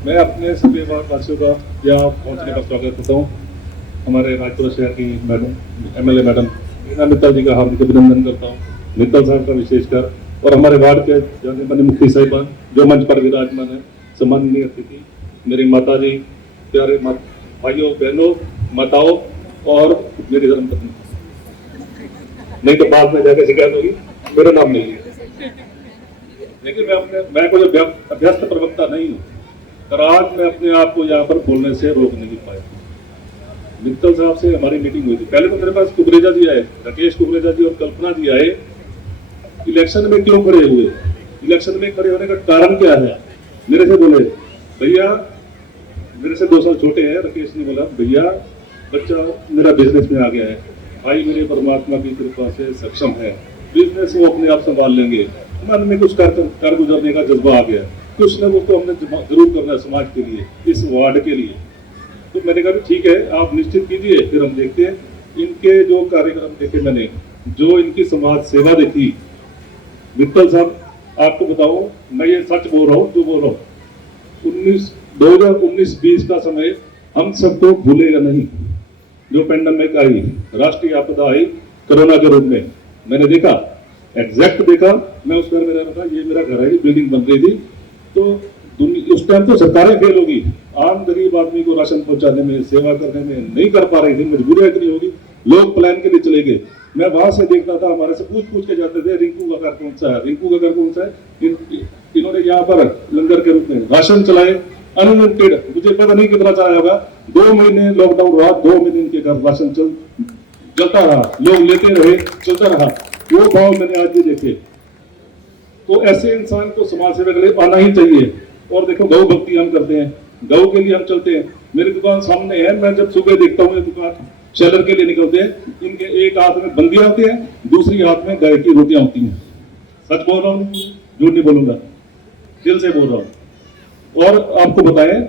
मैं अपने सभी वासियों का यहाँ पहुँचने का स्वागत करता हूँ। हमारे राजपुरा शहर की madam MLA madam Meena Mittal ji का हार्दिक अभिनंदन करता हूँ, मित्तल साहब का विशेषकर, और हमारे वार्ड के जाने माने मुफ्ती साहिबान जो मंच पर विराजमान है, सम्माननीय अतिथि, मेरी माता जी, प्यारे भाइयों बहनों, माताओं और मेरी धर्मपत्नी, नहीं तो बाद में जाकर शिकायत होगी, मेरा नाम नहीं है। लेकिन मैं कोई अभ्यस्त प्रवक्ता नहीं हूँ, और आज मैं अपने आप को यहाँ पर बोलने से रोक नहीं पाया। मित्तल साहब से हमारी मीटिंग हुई थी, पहले तो मेरे पास कुकरेजा जी आए, राकेश कुकरेजा जी और कल्पना जी आए। इलेक्शन में क्यों खड़े हुए, इलेक्शन में खड़े होने का कारण क्या है, मेरे से बोले, भैया मेरे से 2 साल छोटे हैं। राकेश ने बोला, भैया बच्चा मेरा बिजनेस में आ गया है, भाई मेरे परमात्मा की कृपा से सक्षम है, बिजनेस वो अपने आप संभाल लेंगे, मन में कुछ कर गुजरने का जज्बा आ गया, कुछ न कुछ तो हमने जरूर करना है समाज के लिए, इस वार्ड के लिए। तो मैंने कहा ठीक है, आप निश्चित कीजिए, फिर हम देखते हैं। इनके जो कार्यक्रम देखे मैंने, जो इनकी समाज सेवा देखी, मित्तल साहब आपको बताऊं, मैं ये सच बोल रहा हूँ जो बोल रहा हूँ, 2019-20 का समय हम सबको भूलेगा नहीं। जो पेंडेमिक आई, राष्ट्रीय आपदा आई कोरोना के रूप में, मैंने देखा, एग्जैक्ट देखा, मैं उस घर में रह रहा था, ये मेरा घर है, बिल्डिंग बन रही थी। तो उस टाइम तो सरकारें फेल होगी, आम गरीब आदमी को राशन पहुंचाने में, सेवा करने में नहीं कर पा रही थी, मजबूरियां इतनी होगी, लोग प्लान के लिए चले गए। मैं वहां से देखता था, हमारे से पूछ के जाते थे, रिंकू का घर कौन सा है, रिंकू का घर कौन सा है। इन्होंने यहाँ पर लंगर के रूप में राशन चलाए, अनलिमिटेड, मुझे पता नहीं कितना चलाया होगा, 2 महीने लॉकडाउन रहा, 2 महीने इनके घर राशन चलता रहा, लोग लेते रहे, चलता रहा। वो भाव मैंने आज भी देखे। तो ऐसे इंसान को समाज सेवा के लिए आना ही चाहिए। और देखो, गौ भक्ति हम करते हैं, गौ के लिए हम चलते हैं। मेरी दुकान सामने है, मैं जब सुबह देखता हूँ ये दुकान शैलर के लिए निकलते हैं, इनके एक हाथ में बंदियां होती हैं, दूसरी हाथ में गाय की रोटियां होती हैं। सच बोल रहा हूँ, झूठ नहीं बोलूंगा, दिल से बोल रहा हूँ। और आपको बताएं,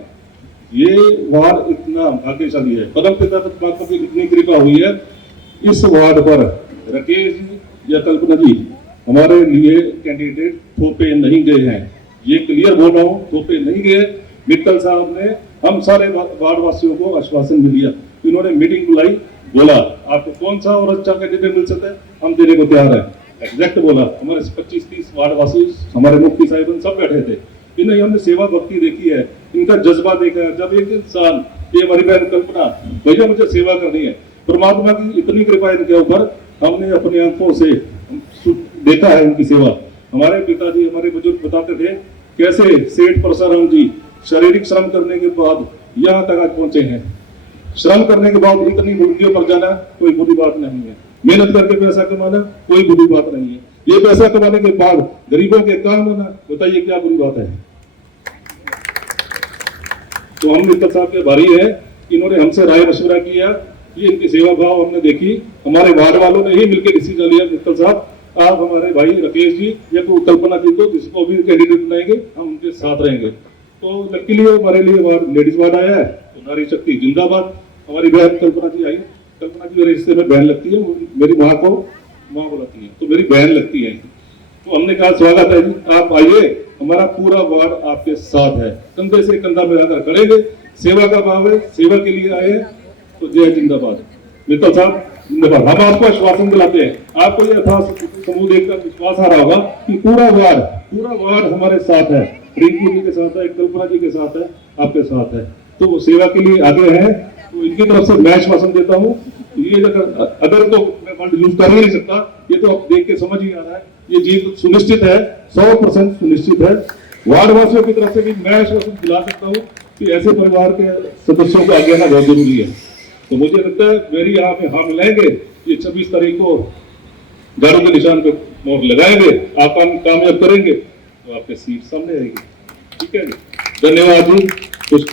ये वार्ड इतना भाग्यशाली है, परम पिता परमात्मा की इतनी कृपा हुई है, इस वार्ड पर राकेश जी या कल्पना जी हमारे लिए कैंडिडेट थोपे नहीं गए हैं, ये क्लियर बोल रहा हूँ, थोपे नहीं गए। मित्तल साहब ने हम सारे वार्ड वासियों को आश्वासन दिया, इन्होंने मीटिंग बुलाई, बोला आपको कौन सा और अच्छा कैंडिडेट मिल सकता है, हम देने को तैयार है। एग्जैक्ट बोला, हमारे 25-30 वार्ड वासी, हमारे मुफ्ती साहिबान सब बैठे थे। इन्हें हमने सेवा भक्ति देखी है, इनका जज्बा देखा है। जब एक इंसान, ये हमारी बहन कल्पना, भैया मुझे सेवा करनी है, परमात्मा की इतनी कृपा इनके ऊपर, हमने अपनी आंखों से देखा है इनकी सेवा। हमारे पिताजी, हमारे बुजुर्ग बताते थे कैसे सेठ परसाराम जी शारीरिक श्रम करने के बाद यहाँ तक आज पहुंचे हैं। श्रम करने के बाद इतनी बुलंदियों पर जाना कोई बुरी बात नहीं है, मेहनत करके पैसा कमाना कोई बुरी बात नहीं है। ये पैसा कमाने के बाद गरीबों के काम होना, बताइए क्या बुरी बात है। तो हम मित्तल साहब के भारी है, इन्होंने हमसे राय मशवरा किया, ये इनकी सेवा भाव हमने देखी, हमारे वार्ड वालों ने ही मिलकर डिसीजन लिया, मित्तल साहब आप हमारे भाई राकेश जी या तो कल्पना जी को जिसको भी कैंडिडेट बनाएंगे हम उनके साथ रहेंगे। तो लकीली हमारे लिए वार्ड लेडीज वार्ड आया है, तो नारी शक्ति जिंदाबाद। हमारी बहन कल्पना जी आई, कल्पना जी मेरे रिश्ते में बहन लगती है, मेरी माँ को माँ बुलाती है, तो मेरी बहन लगती है। तो हमने कहा स्वागत है जी, आप आइए, हमारा पूरा वार्ड आपके साथ है, कंधे से कंधा मिलाकर खड़ेंगे, सेवा का भाव है, सेवा के लिए आए, तो जय जिंदाबाद। मित्तल साहब जिंदाबाद। हम आपको आश्वासन दिलाते हैं, आपको ये समूह देखकर विश्वास आ रहा होगा कि पूरा वार्ड हमारे साथ है, रिंकू जी के साथ है, कल्पना जी के साथ है, आपके साथ है। तो वो सेवा के लिए आगे है, तो इनकी तरफ से मैं आश्वासन देता हूँ। ये अगर तो मैं वर्ड यूज कर ही नहीं सकता, ये तो आप देख के समझ ही आ रहा है, ये जीत सुनिश्चित है, 100% सुनिश्चित है। वार्ड वासियों की तरफ से भी मैं आश्वासन दिला सकता हूँ कि ऐसे परिवार के सदस्यों को आगे आना बहुत जरूरी है। तो मुझे लगता है मेरी यहाँ पे हम मिलाएंगे, ये 26 तारीख को झाड़ू के निशान पे मोहर लगाएंगे, आप कामयाब करेंगे तो आपके सीट सामने आएगी। ठीक है, धन्यवाद जी। कुछ